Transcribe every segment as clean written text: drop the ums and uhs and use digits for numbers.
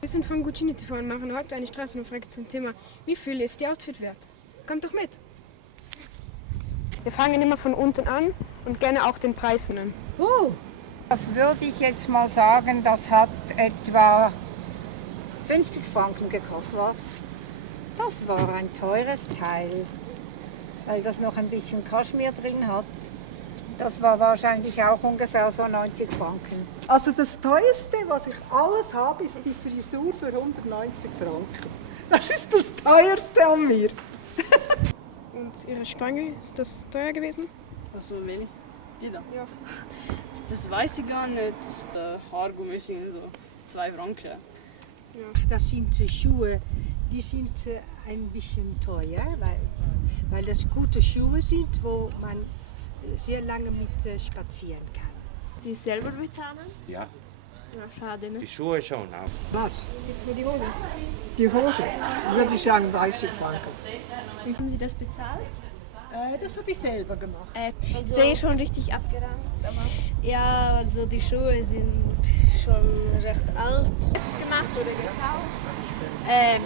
Wir sind von Guccini TV und machen heute eine Straßenumfrage zum Thema, wie viel ist die Outfit wert? Kommt doch mit! Wir fangen immer von unten an und gerne auch den Preis nennen. Das würde ich jetzt mal sagen, das hat etwa 50 Franken gekostet. Das war ein teures Teil, weil das noch ein bisschen Kaschmir drin hat. Das war wahrscheinlich auch ungefähr so 90 Franken. Also das teuerste, was ich alles habe, ist die Frisur für 190 Franken. Das ist das teuerste an mir. Und Ihre Spange, ist das teuer gewesen? Also wenig? Die da? Ja. Das weiß ich gar nicht. Haargummi sind so 2 Franken. Das sind Schuhe, die sind ein bisschen teuer, weil das gute Schuhe sind, wo man sehr lange mit spazieren kann. Sie selber bezahlen? Ja, Ja, schade, ne? die Schuhe schon auch. Was? Nur die Hose. Die Hose? Würde ich sagen 30 Franken. Wie haben Sie das bezahlt? Das habe ich selber gemacht. Ich sehe schon richtig abgeranzt, aber... Ja, also die Schuhe sind schon recht alt. Selbst gemacht oder gekauft?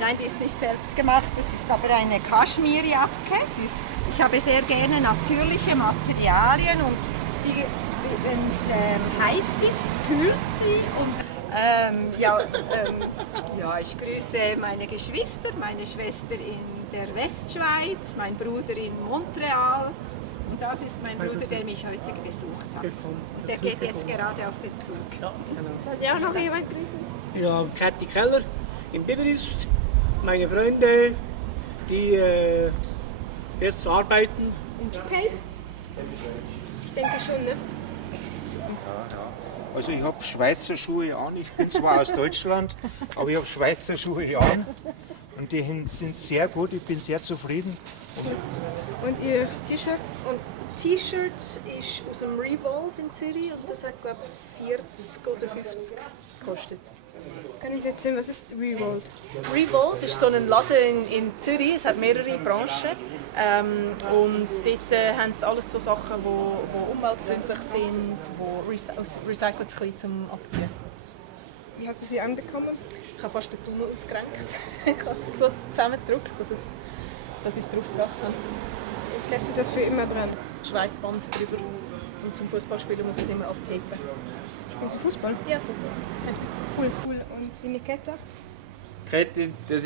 Nein, die ist nicht selbst gemacht, das ist aber eine Kaschmirjacke. Ich habe sehr gerne natürliche Materialien und wenn es heiß ist, kühlt sie. Und, ja, ich grüße meine Geschwister, meine Schwester in der Westschweiz, mein Bruder in Montreal. Und das ist mein Bruder, der mich heute besucht hat. Und der geht jetzt gerade auf den Zug. Ja, genau. Hat ja auch noch jemand grüßen? Ja, Kathi Keller in Biberist, meine Freunde, die jetzt arbeiten. Und Pelz? Ich denke schon, ne? Also ich habe Schweizer Schuhe an. Ich bin zwar aus Deutschland, aber ich habe Schweizer Schuhe an. Und die sind sehr gut, ich bin sehr zufrieden. Und Ihr T-Shirt? Und das T-Shirt ist aus dem Revolve in Zürich und das hat, glaube ich, 40 oder 50 gekostet. Kann ich jetzt sehen, was ist Revolt? Revolve ist so ein Laden in Zürich, es hat mehrere Branchen. Und dort haben sie alles so Sachen, die umweltfreundlich sind, die aus recyceltes Kleid zum Abziehen. Wie hast du sie anbekommen? Ich habe fast den Tunnel ausgerenkt. Ich habe es so zusammengedrückt, dass ich es drauf gebracht habe. Jetzt lässt du das für immer dran. Schweißband drüber. Und zum Fußballspielen muss ich es immer abtapen. Spielst du Fußball? Ja, Fußball. Cool, cool. Und deine Kette? Kette, das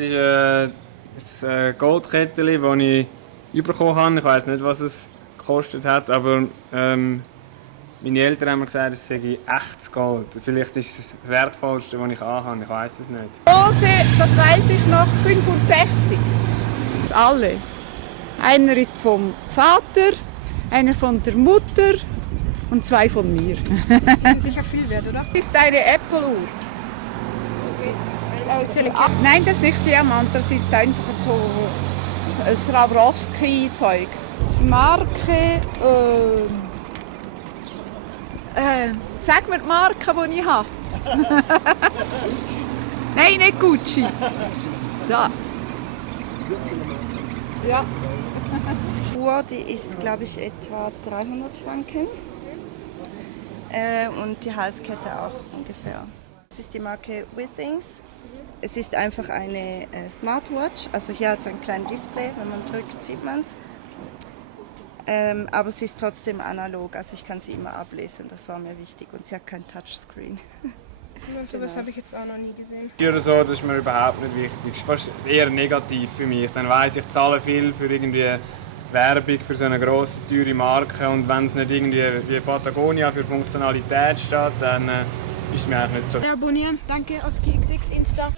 ist ein Goldkettchen, das ich bekommen habe. Ich weiß nicht, was es gekostet hat, aber meine Eltern haben mir gesagt, es sei echtes Gold. Vielleicht ist es das Wertvollste, was ich anhabe. Ich weiß es nicht. Hose, das weiß ich noch, 65. Alle. Einer ist vom Vater, einer von der Mutter und 2 von mir. Die sind sicher viel wert, oder? Das ist eine Apple-Uhr. Nein, das ist nicht Diamant, das ist einfach so ein Swarovski-Zeug. Die Marke, sag mir die Marke, die ich habe. Nein, nicht Gucci. Da. Ja. Die Uhr, die ist, glaube ich, etwa 300 Franken. Und die Halskette auch ungefähr. Das ist die Marke Withings. Es ist einfach eine Smartwatch. Also hier hat es ein kleines Display, wenn man drückt, sieht man es. Aber sie ist trotzdem analog, also ich kann sie immer ablesen, das war mir wichtig. Und sie hat kein Touchscreen. So was habe ich jetzt auch noch nie gesehen. Oder so, das ist mir überhaupt nicht wichtig. Das ist fast eher negativ für mich. Dann weiss ich, zahle viel für irgendwie Werbung für so eine grosse, teure Marke. Und wenn es nicht irgendwie wie Patagonia für Funktionalität steht, dann ist es mir eigentlich nicht so. Abonnieren, danke, aus XX Insta.